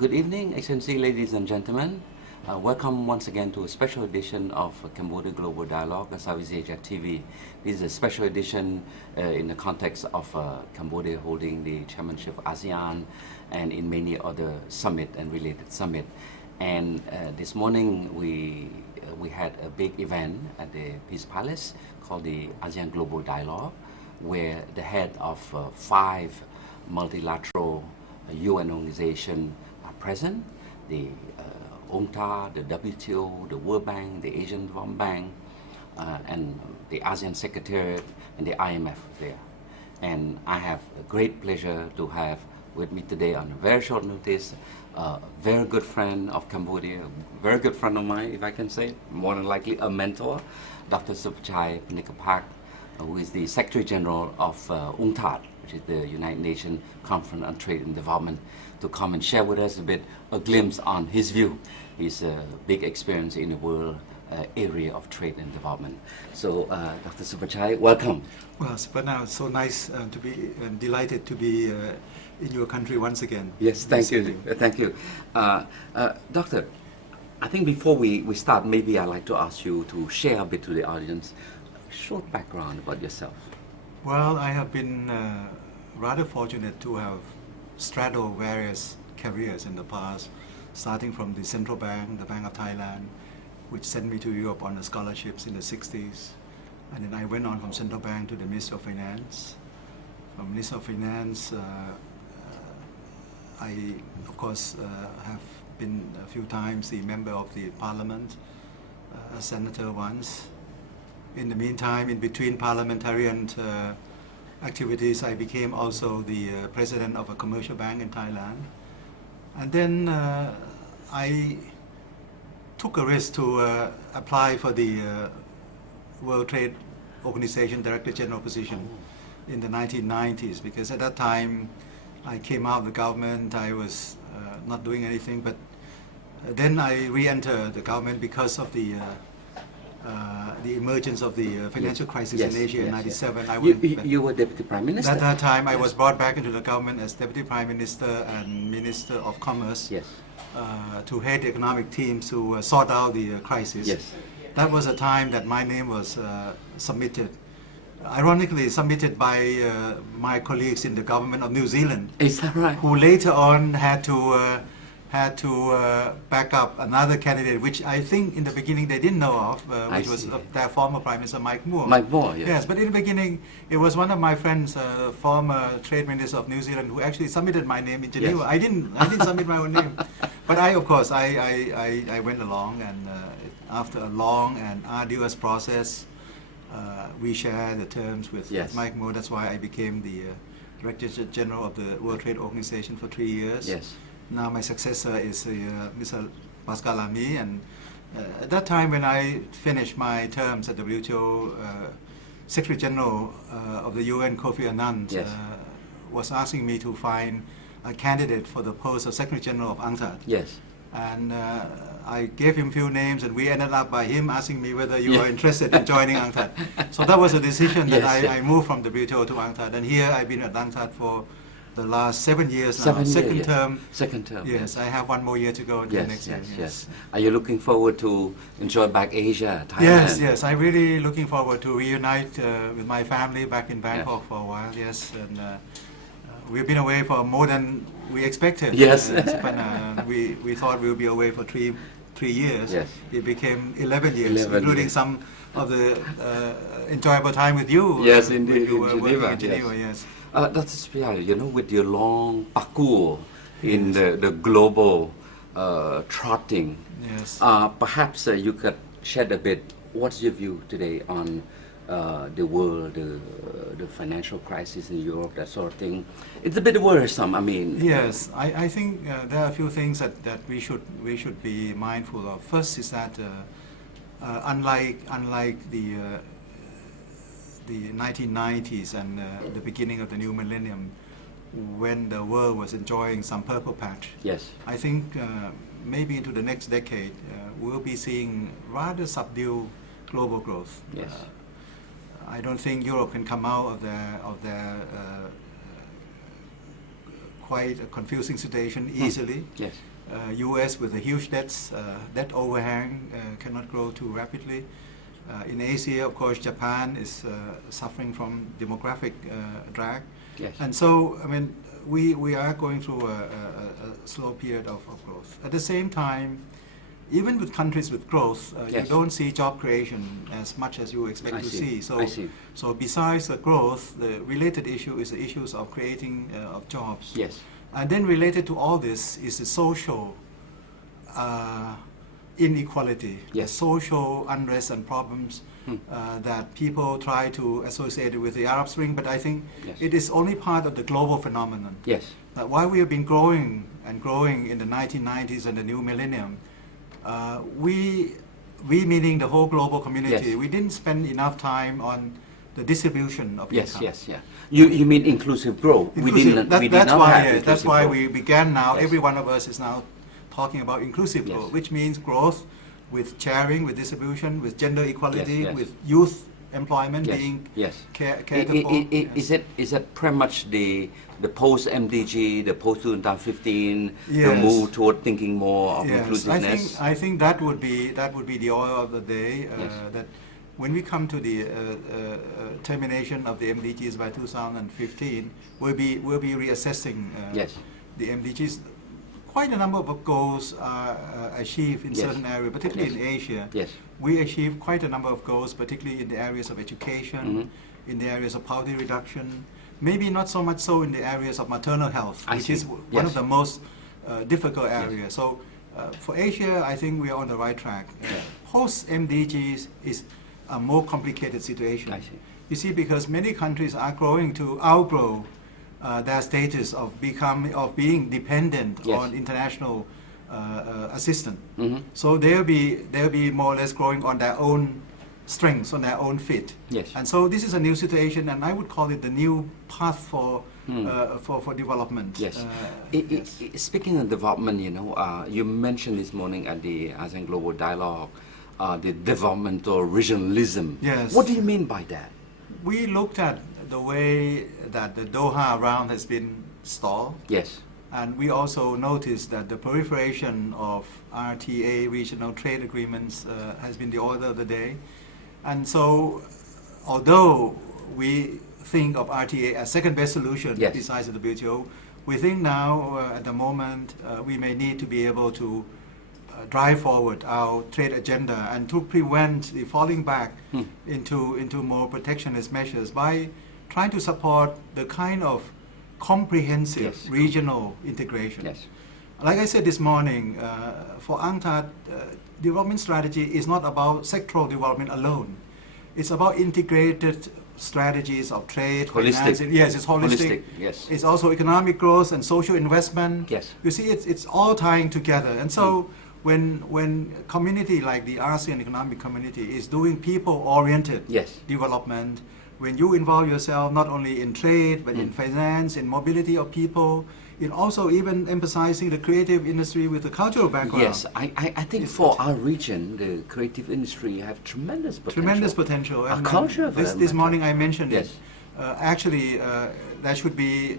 Good evening, Excellency, ladies and gentlemen. Welcome once again to a special edition of Cambodia Global Dialogue, Southeast Asia TV. This is a special edition in the context of Cambodia holding the chairmanship of ASEAN and in many other summit and related summit. And this morning we had a big event at the Peace Palace called the ASEAN Global Dialogue, where the head of 5 multilateral UN organizations are present, the UNCTAD, the WTO, the World Bank, the Asian Development Bank, and the ASEAN Secretariat, and the IMF there. And I have a great pleasure to have with me today on a very short notice a very good friend of Cambodia, a very good friend of mine, if I can say, more than likely a mentor, Dr. Supachai, Panitchapakdi, who is the Secretary General of UNCTAD, which is the United Nations Conference on Trade and Development, to come and share with us a glimpse on his view. His big experience in the world area of trade and development. So, Dr. Supachai, welcome. Well, Siphana, it's so nice to be delighted to be in your country once again. Yes, thank you. Thank you. Doctor, I think before we start, maybe I'd like to ask you to share a bit to the audience, a short background about yourself. Well, I have been rather fortunate to have straddled various careers in the past, starting from the Central Bank, the Bank of Thailand, which sent me to Europe on scholarships in the 60s. And then I went on from Central Bank to the Ministry of Finance. From Ministry of Finance, I, of course, have been a few times the member of the Parliament, a senator once. In the meantime, in between parliamentarian activities, I became also the president of a commercial bank in Thailand. And then I took a risk to apply for the World Trade Organization Director General position in the 1990s, because at that time I came out of the government, I was not doing anything, but then I re-entered the government because of the emergence of the financial crisis in Asia in '97. You were Deputy Prime Minister. At that time, I was brought back into the government as Deputy Prime Minister and Minister of Commerce to head the economic teams to sort out the crisis. That was a time that my name was submitted. Ironically, submitted by my colleagues in the government of New Zealand. Is that right? Who later on had to back up another candidate, which I think in the beginning they didn't know of, which was their former Prime Minister Mike Moore. Mike Moore, yes. Yes, but in the beginning, it was one of my friends, former Trade Minister of New Zealand, who actually submitted my name in Geneva. I didn't submit my own name, but of course, I went along, and after a long and arduous process, we shared the terms with Mike Moore. That's why I became the Director General of the World Trade Organization for 3 years. Now my successor is Mr. Pascal Lamy, and at that time when I finished my terms at WTO, Secretary General of the UN, Kofi Annan, was asking me to find a candidate for the post of Secretary General of UNCTAD. And I gave him a few names, and we ended up by him asking me whether you are interested in joining UNCTAD. So that was a decision that I moved from WTO to UNCTAD, and here I've been at UNCTAD for the last 7 years now. Second term. Yes, I have 1 more year to go until next year. Are you looking forward to enjoy back Asia, Thailand? Yes, I'm really looking forward to reunite with my family back in Bangkok for a while. And we've been away for more than we expected. We thought we would be away for 3 years. It became 11 years, including some of the enjoyable time with you. Yes, indeed, when you were working in Geneva. Dr. Supachai, you know, with your long parcours in the global trotting, perhaps you could shed a bit, what's your view today on the world, the financial crisis in Europe, that sort of thing? It's a bit worrisome, I mean. Yes, I think there are a few things that we should be mindful of. First is that unlike the 1990s and the beginning of the new millennium, when the world was enjoying some purple patch. I think maybe into the next decade, we'll be seeing rather subdued global growth. I don't think Europe can come out of their quite a confusing situation easily. Yes. US with a huge debt overhang cannot grow too rapidly. In Asia, of course, Japan is suffering from demographic drag. Yes. And so, I mean, we are going through a slow period of growth. At the same time, even with countries with growth, you don't see job creation as much as you expect to see. So besides the growth, the related issue is the issues of creating of jobs. Yes. And then related to all this is the social inequality, the social unrest and problems that people try to associate with the Arab Spring, but I think it is only part of the global phenomenon. Yes. While we have been growing and growing in the 1990s and the new millennium, we meaning the whole global community, we didn't spend enough time on the distribution of income. Yes. You mean inclusive growth? That's why we began now. Every one of us is now talking about inclusive growth, which means growth with sharing, with distribution, with gender equality, with youth employment being catered for. Is that pretty much the post MDG, the post 2015, the move toward thinking more of inclusiveness? I think that would be the order of the day. That when we come to the termination of the MDGs by 2015, we'll be reassessing the MDGs. Quite a number of goals are achieved in certain areas, particularly in Asia. We achieved quite a number of goals, particularly in the areas of education, in the areas of poverty reduction, maybe not so much so in the areas of maternal health, which is one of the most difficult areas. So for Asia, I think we are on the right track. Post-MDGs is a more complicated situation. You see, because many countries are growing to outgrow their status of being dependent on international assistance. So they'll be more or less growing on their own strengths, on their own feet. And so this is a new situation, and I would call it the new path for development. Speaking of development, you mentioned this morning at the ASEAN Global Dialogue, the developmental regionalism. What do you mean by that? We looked at the way that the Doha round has been stalled. And we also noticed that the proliferation of RTA, regional trade agreements, has been the order of the day. And so, although we think of RTA as second best solution besides the WTO, we think now, at the moment, we may need to be able to drive forward our trade agenda and to prevent the falling back into more protectionist measures by trying to support the kind of comprehensive regional integration. Like I said this morning, for UNCTAD, development strategy is not about sectoral development alone. It's about integrated strategies of trade, financing. It's holistic. It's also economic growth and social investment. You see, it's all tying together. And so when community like the ASEAN Economic Community is doing people-oriented development, when you involve yourself not only in trade, but in finance, in mobility of people, in also even emphasizing the creative industry with the cultural background. I think for our region, the creative industry have tremendous potential. Tremendous potential. And culture this morning I mentioned it. Actually, there should be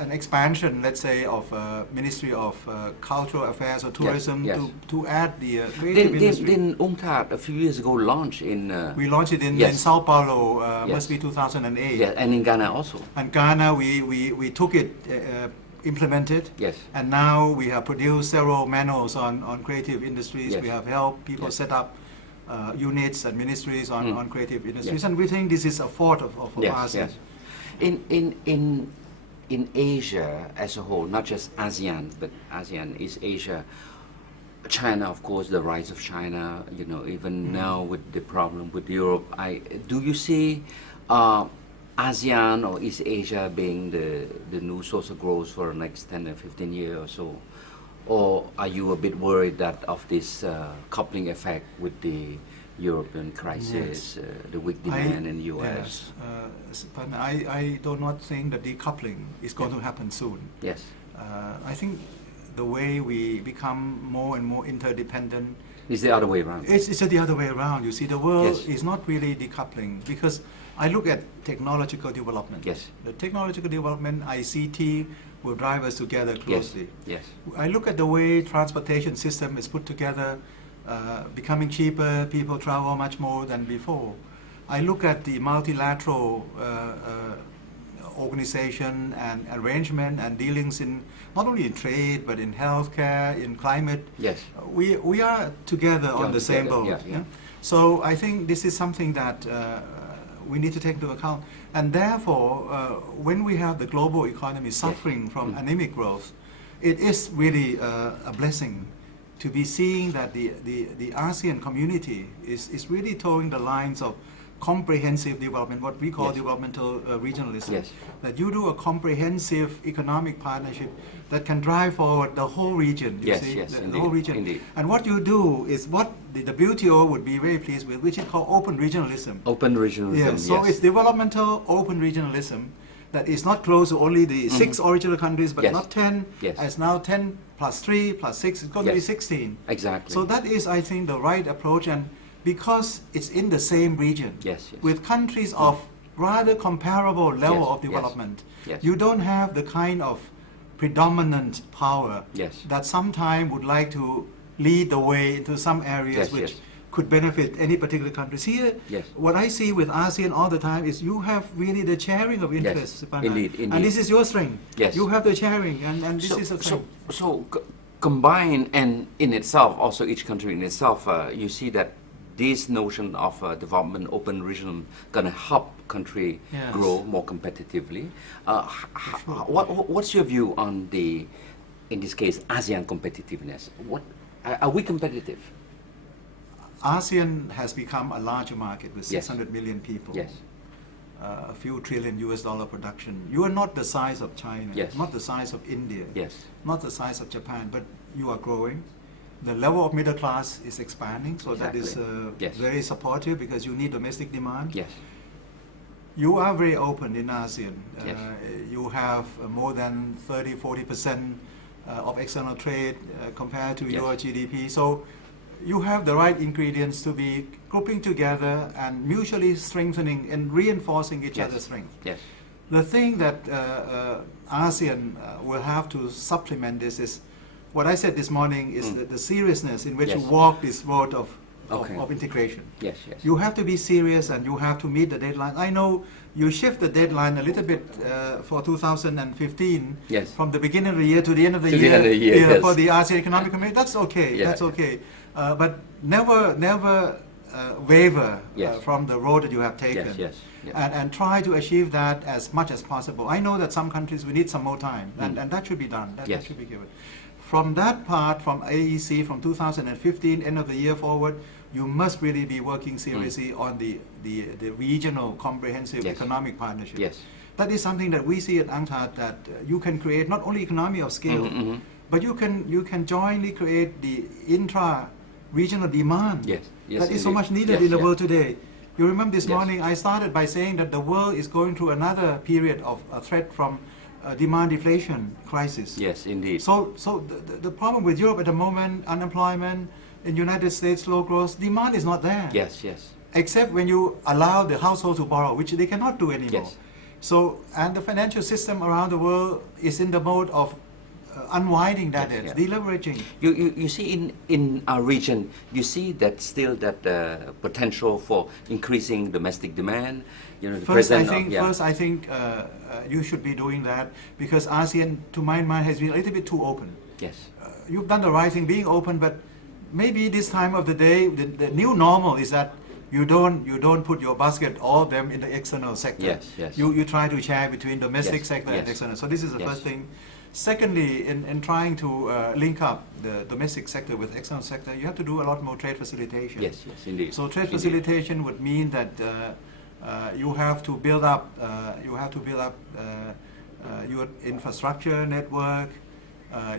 an expansion, let's say, of Ministry of Cultural Affairs or Tourism to add the creative industry. Then UNCTAD a few years ago launched in... we launched it in Sao Paulo, must be 2008. And in Ghana also. And Ghana, we took it, implemented, and now we have produced several manuals on creative industries. We have helped people set up units and ministries on creative industries, and we think this is a fault of ASEAN. In Asia as a whole, not just ASEAN, but ASEAN is Asia. China, of course, the rise of China, even now with the problem with Europe, do you see ASEAN or East Asia being the new source of growth for the next 10 or 15 years or so? Or are you a bit worried that of this coupling effect with the European crisis, the weak demand in the US? But I do not think that decoupling is going to happen soon. I think the way we become more and more interdependent It's the other way around. It's the other way around. You see, the world Yes. is not really decoupling, because I look at technological development. Yes. The technological development, ICT, will drive us together closely. Yes. I look at the way transportation system is put together, becoming cheaper, people travel much more than before. I look at the multilateral organization and arrangement and dealings in not only in trade but in healthcare, in climate. Yes. We are together on the same boat. Yeah. So I think this is something that we need to take into account. And therefore, when we have the global economy suffering from anemic growth, it is really a blessing to be seeing that the ASEAN community is really towing the lines of comprehensive development, what we call developmental regionalism. Yes. That you do a comprehensive economic partnership that can drive forward the whole region. You see, the whole region. Indeed. And what you do is what the WTO would be very pleased with, which is called open regionalism. Open regionalism. Yes. So it's developmental open regionalism that is not close to only the 6 original countries, but not 10. Yes. It's now 10 plus 3 plus 6. It's going to be 16. Exactly. So that is, I think, the right approach. And because it's in the same region, with countries of rather comparable level of development, you don't have the kind of predominant power that sometimes would like to lead the way into some areas which could benefit any particular countries. Here, what I see with ASEAN all the time is you have really the sharing of interests, Siphana. Indeed. And this is your strength. You have the sharing, and this is a strength. So combined and in itself, also each country in itself, you see that this notion of development, open region, gonna help country grow more competitively. What's your view on the, in this case, ASEAN competitiveness? What are we competitive? ASEAN has become a larger market with 600 million people. A few trillion US dollar production. You are not the size of China, not the size of India, not the size of Japan, but you are growing. The level of middle class is expanding, so that is very supportive because you need domestic demand. You are very open in ASEAN. You have more than 30–40% of external trade compared to your GDP. So you have the right ingredients to be grouping together and mutually strengthening and reinforcing each other's strength. The thing that ASEAN will have to supplement this is what I said this morning is the seriousness in which you walk this road of integration. You have to be serious and you have to meet the deadline. I know you shift the deadline a little bit for 2015 from the beginning of the year to the end of the year, for the ASEAN Economic Community. That's okay. That's okay. But never waver from the road that you have taken. And try to achieve that as much as possible. I know that some countries we need some more time, and that should be done. That should be given. From that part, from AEC, from 2015, end of the year forward, you must really be working seriously on the regional comprehensive economic partnership. That is something that we see at UNCTAD, that you can create not only economy of scale, but you can jointly create the intra-regional demand that is so much needed in the world today. You remember this morning I started by saying that the world is going through another period of a threat from demand deflation crisis. Indeed. So the problem with Europe at the moment, unemployment, in the United States low growth, demand is not there. Except when you allow the household to borrow, which they cannot do anymore. So, and the financial system around the world is in the mode of unwinding that debt, deleveraging. You see in our region, you see that still that potential for increasing domestic demand. You know, first, I think you should be doing that because ASEAN, to my mind, has been a little bit too open. You've done the right thing, being open, but maybe this time of the day, the new normal is that you don't put your basket, all of them, in the external sector. You try to share between domestic sector and external. So this is the first thing. Secondly, in trying to link up the domestic sector with external sector, you have to do a lot more trade facilitation. Indeed. So trade facilitation would mean that you have to build up your infrastructure network.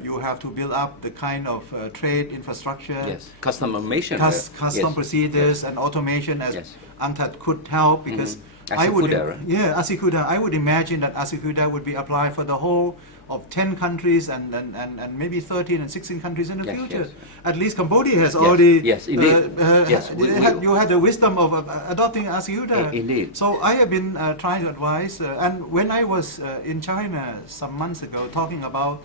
You have to build up the kind of trade infrastructure. Custom automation. Custom procedures and automation, as UNCTAD could help, because Asikuda, right? Yeah, Asikuda. I would imagine that Asikuda would be applied for the whole of 10 countries and maybe 13 and 16 countries in the future. Yes. At least Cambodia has already. Yes, indeed. Yes, you had the wisdom of adopting Asikuda. Indeed. So I have been trying to advise, and when I was in China some months ago talking about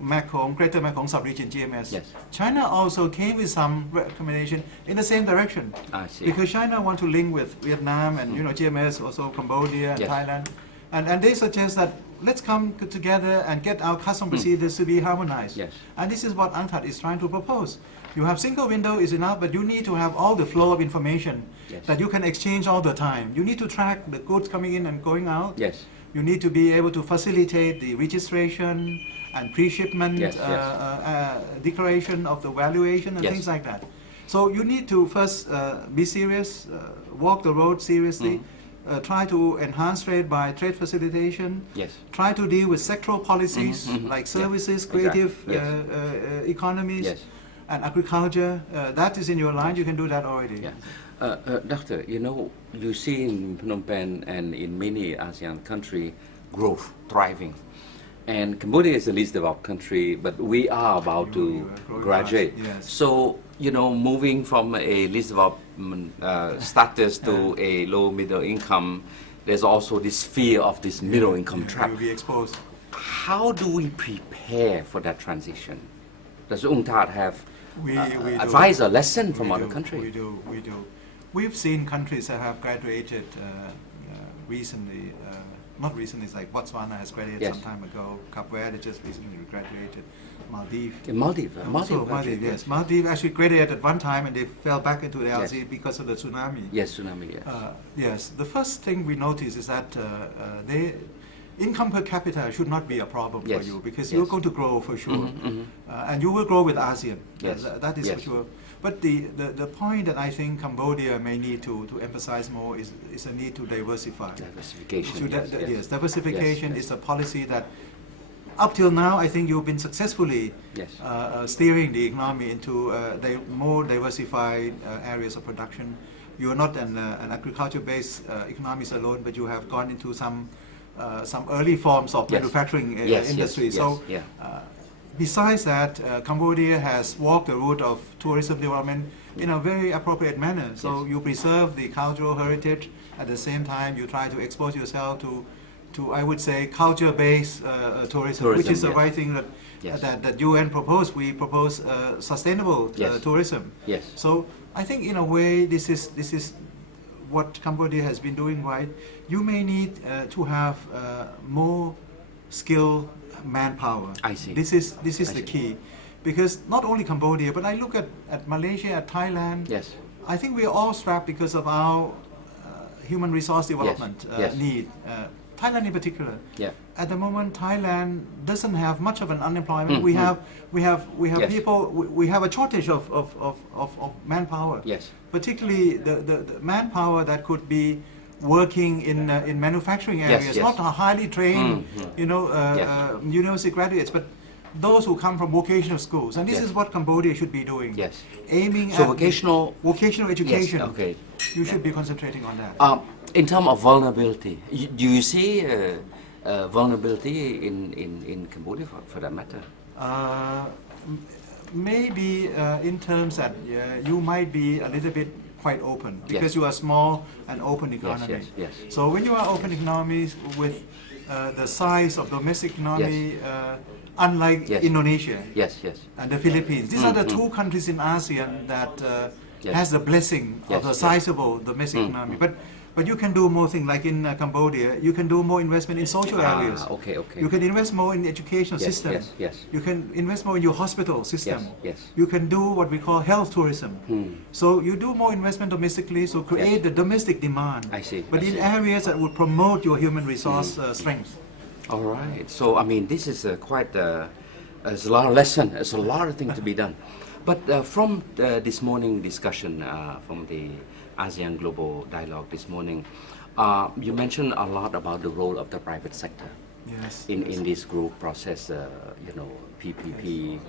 Mekong, Greater Mekong Sub-region GMS, Yes. China also came with some recommendation in the same direction. I see. Because China want to link with Vietnam and GMS, also Cambodia and Yes. Thailand, and they suggest that let's come together and get our custom procedures to be harmonized. Yes. And this is what UNCTAD is trying to propose. You have single window is enough, but you need to have all the flow of information Yes. that you can exchange all the time. You need to track the goods coming in and going out. Yes. You need to be able to facilitate the registration and pre-shipment Yes, declaration of the valuation and Yes. things like that. So you need to first be serious, walk the road seriously, try to enhance trade by trade facilitation, Yes. try to deal with sectoral policies like services, Yeah, creative exactly. economies, Yes. and agriculture. That is in your line, you can do that already. Yeah. Doctor, you see in Phnom Penh and in many ASEAN countries growth, thriving. And Cambodia is the least developed country, but we are about to graduate. Yes. So, moving from a least developed status to a low middle income, there's also this fear of this middle income trap. You'll be exposed. How do we prepare for that transition? Does UNCTAD have We advice or lesson from We other do, countries? We do. We've seen countries that have graduated recently. Not recently, it's like Botswana has graduated Yes. some time ago. Cape Verde just recently graduated. Maldives. In Maldives, Maldives, yes. Maldives actually graduated at one time and they fell back into the LC because of the tsunami. Yes, tsunami, yes. Yes, the first thing we notice is that income per capita should not be a problem Yes, for you because yes. you're going to grow for sure. And you will grow with ASEAN. Yes, That is for yes. sure. But the point that I think Cambodia may need to emphasize more is a need to diversify. Diversification. Yes, diversification Yes, is a policy that up till now I think you've been successfully Yes. steering the economy into more diversified areas of production. You are not an agriculture-based economies alone, but you have gone into some early forms of Yes. manufacturing Yes, industry. yes, So, yes, besides that, Cambodia has walked the route of tourism development in a very appropriate manner. So Yes. you preserve the cultural heritage. At the same time, you try to expose yourself to I would say, culture-based tourism, which is the yes. right thing that Yes. that UN proposed. We propose sustainable Yes. tourism. Yes. So I think in a way this is what Cambodia has been doing right. You may need to have more skilled manpower. I see. This is I the see. key, because not only Cambodia, but I look at Malaysia, at Thailand. Yes. I think we are all strapped because of our human resource development Yes. need. Thailand in particular. Yeah. At the moment, Thailand doesn't have much of an unemployment. Mm, We mm. have Yes. people. We have a shortage of manpower. Yes. Particularly the manpower that could be working in manufacturing Yes, areas, yes. not highly trained, Yes. university graduates, but those who come from vocational schools. And this Yes. is what Cambodia should be doing. Yes. Aiming So at vocational. vocational education. Yes. Okay. You should be concentrating on that. In terms of vulnerability, do you see vulnerability in Cambodia for that matter? Maybe in terms that you might be a little bit quite open because Yes. you are small and open economy. yes, yes. So when you are open economies with the size of domestic economy, unlike Yes. Indonesia Yes. Yes. and the Philippines, these are the two countries in ASEAN that Yes. has the blessing Yes, of a yes. sizable domestic economy. But you can do more things like in Cambodia. You can do more investment in social areas. Okay. Okay. You can invest more in the educational Yes, system. yes, yes. You can invest more in your hospital system. Yes. You can do what we call health tourism. So you do more investment domestically, so create Yes. the domestic demand. I see, But I in see. areas that would promote your human resource strength. All right. So I mean, this is quite. There's a lot of lesson. There's a lot of things to be done. But from this morning discussion, from the ASEAN Global Dialogue this morning, you mentioned a lot about the role of the private sector Yes. in this growth process. PPP.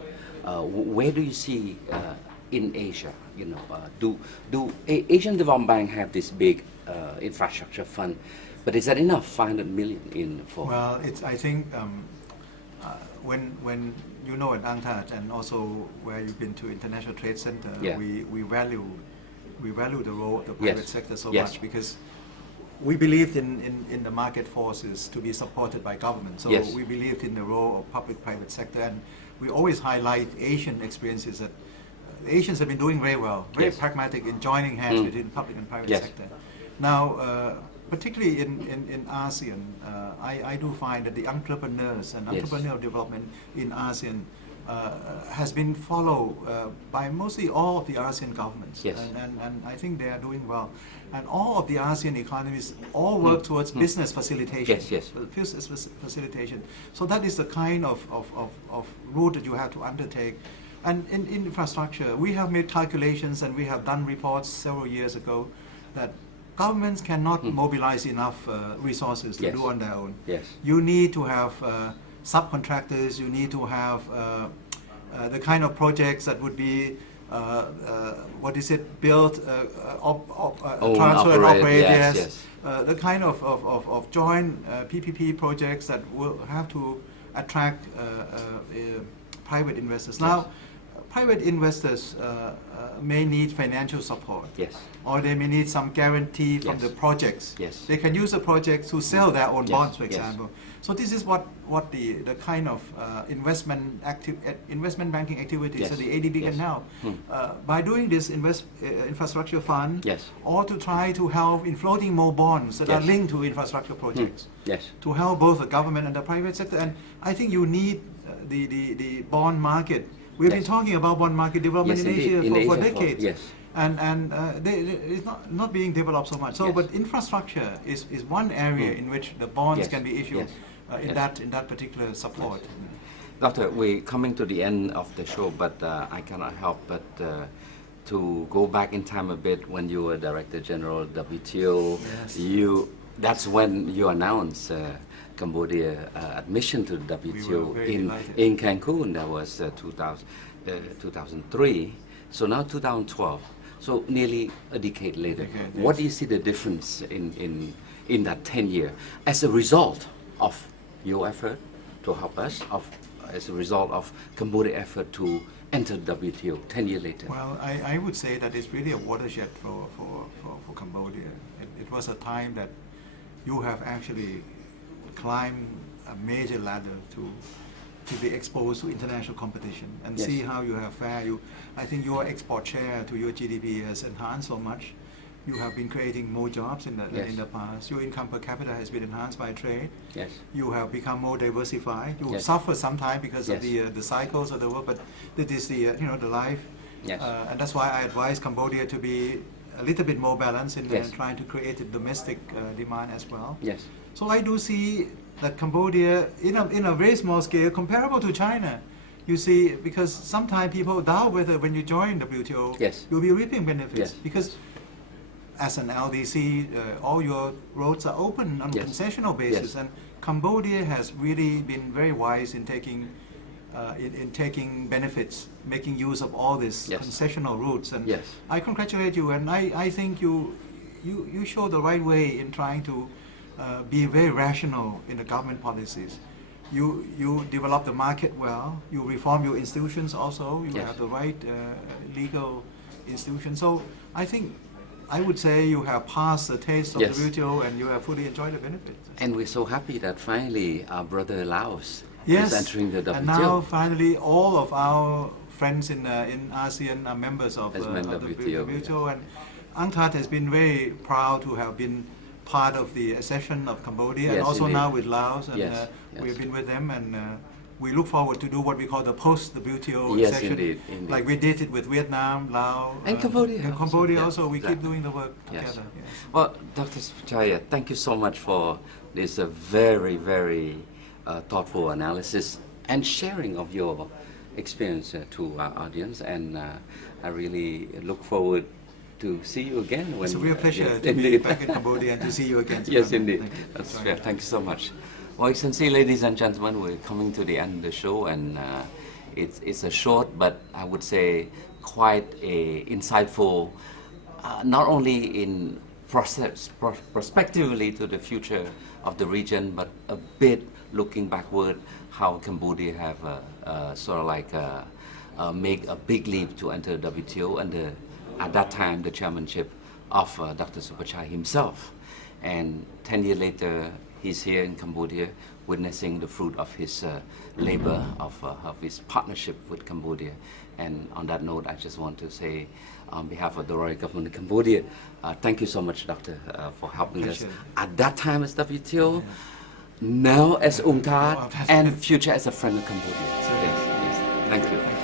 Where do you see in Asia? You know, do Asian Development Bank have this big infrastructure fund? But is that enough? 500 million in for? Well, I think when you know at UNCTAD and also where you've been to International Trade Center, Yeah. we value the role of the private sector so Yes. much, because we believed in the market forces to be supported by government. So Yes. we believed in the role of public-private sector, and we always highlight Asian experiences that Asians have been doing very well, very Yes. pragmatic in joining hands between public and private Yes. sector. Now, particularly in ASEAN, I do find that the entrepreneurs and entrepreneurial development in ASEAN has been followed by mostly all of the ASEAN governments. Yes. And I think they are doing well. And all of the ASEAN economies all work towards business facilitation. Yes, yes. Business facilitation. So that is the kind of route that you have to undertake. And in infrastructure, we have made calculations and we have done reports several years ago that governments cannot mobilize enough resources to Yes. do on their own. Yes. You need to have subcontractors, you need to have the kind of projects that would be built, transfer and operate, yes. The kind of joint PPP projects that will have to attract private investors. Now, private investors may need financial support. Yes. Or they may need some guarantee from the projects. Yes. They can use the projects to sell their own bonds, for Yes. example. So this is what the kind of investment banking activities that the ADB can help. By doing this infrastructure fund, or to try to help in floating more bonds that are linked to infrastructure projects, to help both the government and the private sector. And I think you need the bond market. We've been talking about bond market development in Asia for decades. And it's not being developed so much. So, but infrastructure is one area in which the bonds can be issued in that particular support. Doctor, we're coming to the end of the show, but I cannot help but to go back in time a bit. When you were Director General of WTO, that's when you announced Cambodia admission to the WTO in Cancun. That was 2003. So now 2012. So nearly a decade later. What do you see the difference in that 10 years as a result of your effort to help us, as a result of Cambodia's effort to enter WTO 10 years later? Well, I would say that it's really a watershed for Cambodia. It was a time that you have actually climbed a major ladder to be exposed to international competition and see how you have fared. I think your export share to your GDP has enhanced so much. You have been creating more jobs in the past. Your income per capita has been enhanced by trade. You have become more diversified. You suffer sometimes because of the cycles of the world, but that is the life. And that's why I advise Cambodia to be a little bit more balanced in trying to create a domestic demand as well. So I do see that Cambodia, in a very small scale, comparable to China, you see, because sometimes people doubt whether when you join WTO, you'll be reaping benefits. Because as an LDC, all your roads are open on a concessional basis, and Cambodia has really been very wise in taking benefits, making use of all these concessional routes. And I congratulate you, and I think you show the right way in trying to be very rational in the government policies. You develop the market well, you reform your institutions also, you have the right legal institutions. So I think I would say you have passed the taste of the WTO and you have fully enjoyed the benefits. And we're so happy that finally our brother Laos is entering the WTO. And now finally all of our friends in ASEAN are members of the WTO. And UNCTAD has been very proud to have been part of the accession of Cambodia, and also now with Laos, and we've been with them, and we look forward to do what we call the post-WTO accession, like we did it with Vietnam, Laos, and Cambodia. And Cambodia also, we keep doing the work together. Well, Dr. Supachai, thank you so much for this very, very thoughtful analysis and sharing of your experience to our audience, and I really look forward to see you again. It's a real pleasure to be back in Cambodia and to see you again. Yes, indeed. That's fair. Thank you so much. Well, Excellency, ladies and gentlemen, we're coming to the end of the show, and It's a short, but I would say quite a insightful, not only in prospectively to the future of the region, but a bit looking backward how Cambodia have sort of like make a big leap to enter the WTO under, at that time, the chairmanship of Dr. Supachai himself. And 10 years later, he's here in Cambodia witnessing the fruit of his labor, of his partnership with Cambodia. And on that note, I just want to say, on behalf of the Royal Government of Cambodia, thank you so much, Doctor, for helping us at that time as WTO, now as UNCTAD, and future as a friend of Cambodia. Yes, yes. Thank you.